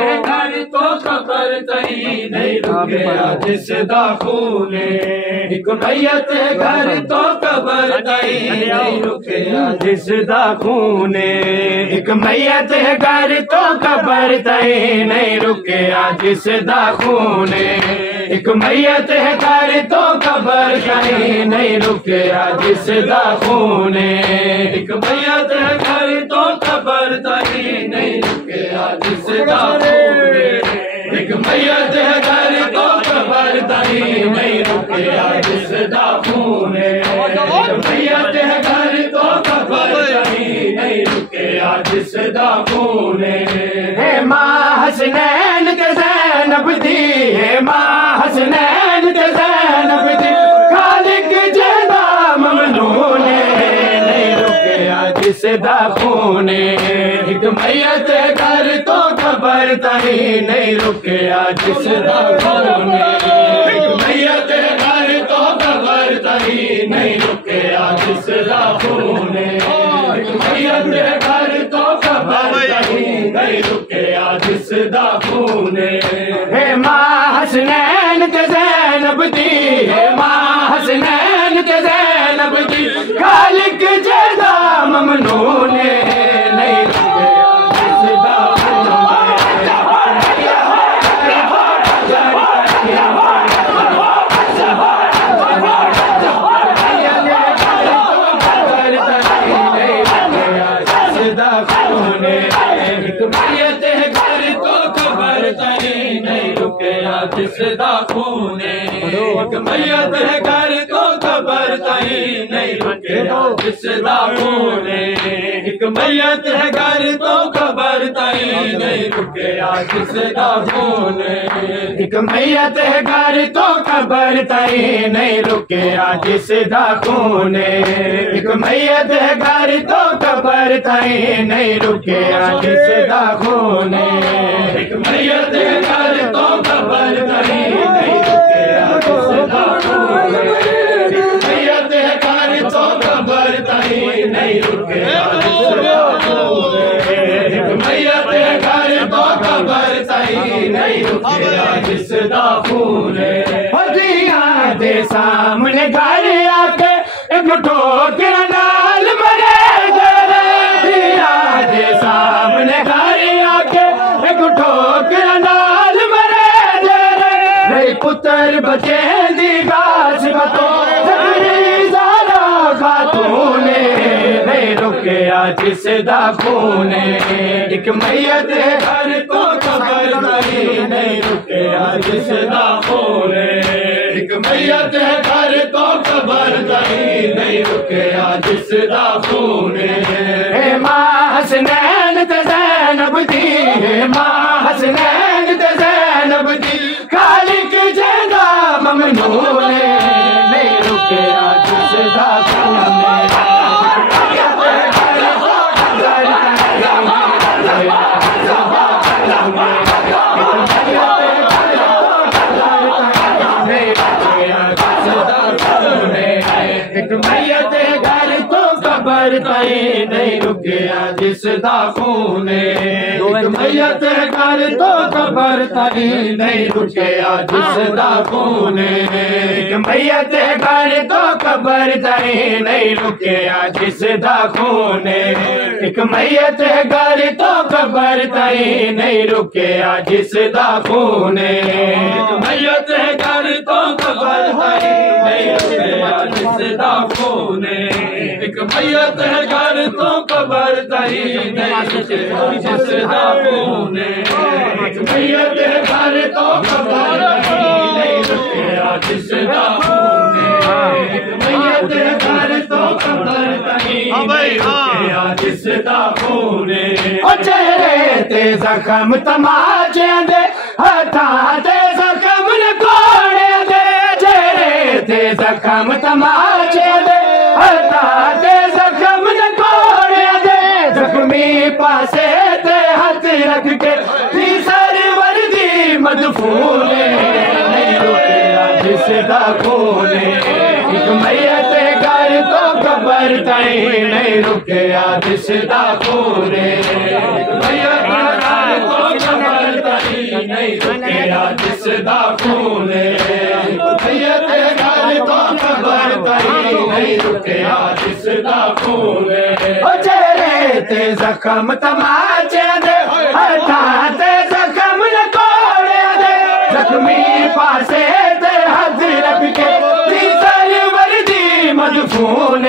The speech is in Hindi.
घर तो खबर तई नहीं रुकिया जिसदा खून एक मैयत घर तो खबर तई नहीं रुकिया जिसदा खून एक मैयत घर तो खबर तई नहीं रुकिया जिसदा खून एक मैयत घर तो खबर तई नहीं रुकिया जिसदा खून एक मैयत घर तो खबर तई नहीं रुकिया जिसदा खून एक मैयत घर तो खबर तई नहीं रुकिया जिसदा खून एक मैयत घर तो खबर तई नहीं रुकिया जिसदा खून है माँ हसनैन के ज़ैनब दी है माँ हसनैन के ज़ैनब दी खालिक जदा ममनून नहीं रुकिया जिसदा खून एक मैयत घर तो खबर तई नहीं रुकिया जिसदा खून एक मैयत घर तो खबर तई नहीं रुकिया जिसदा खून एक मैयत घर तो खबर तई नहीं रुकिया जिसदा खून है माँ हसनैन के ज़ैनब दी है माँ हसनैन के ज़ैनब दी खालिक जदा ममनून नहीं रुकिया जिसदा खून एक मैयत घर तो खबर तई नहीं रुकिया जिसदा खून एक मैयत घर तो खबर तई नहीं रुकिया जिसदा खून एक मैयत घर तो खबर तई नहीं रुकिया जिसदा खून एक मैयत घर तो खबर तई नहीं रुकिया जिसदा खून एक मैयत घर तो खबर तई नहीं रुकिया जिसदा खून एक मैयत घर तो खबर तई नहीं रुकिया जिसदा खून एक मैयत घर तो खबर तई नहीं रुकिया जिसदा खून एक मैयत घर तो खबर तई नहीं रुकिया जिसदा खून दिया दे सामने घर आके एक ठोकर नाल मरे दिया दे सामने घर आके एक ठोकर नाल मरे रे पुत्र बचे दी गाछ बतो खातून नहीं रुकिया जिसदा खून एक मैयत घर तो खबर तई नहीं रुकिया जिसदा खून एक मैयत घर तो खबर तई नहीं रुकिया जिसदा खून है माँ हसनैन ते ज़ैनब दी है माँ हसनैन ते ज़ैनब दी खालिक जदा ममनून नहीं रुकिया जिसदा खून एक मैयत घर तो खबर तई नहीं रुकिया जिसदा खून एक मैयत घर तो खबर तई नहीं रुकिया जिसदा खून एक मैयत घर तो खबर तई नहीं रुकिया जिसदा खून एक मैयत घर तो खबर तई नहीं रुकिया जिसदा खून एक मैयत घर तो खबर तई नहीं रुकिया जिसदा खून एक मैयत घर तो खबर तई नहीं रुकिया जिसदा खून एक मैयत घर तो खबर तई नहीं रुकिया जिसदा खून एक मैयत घर तो खबर तई नहीं रुकिया जिसदा खून चेहरे ते जख्म तमाचे दे हथां ते जख्म ने कोड़े दे चेहरे ते जख्म तमाचे दे हथां ते जख्म ने कोड़े दे जख्मी पासे ते हाथ रख के सरवर दी मदफून नहीं रुकिया जिसदा खून एक मैयत घर तो खबर तई नहीं रुकिया जिसदा खून एक मैयत घर तो खबर तई नहीं रुकिया जिसदा खून मैयत घर तो कबर ताई नहीं रुकिया जिसदा खून चेहरे ते जख्म तमाचे दे हथां ते जख्म लकोड़े दे जख्मी पासे ते हथ रख के सरवर दी मदफून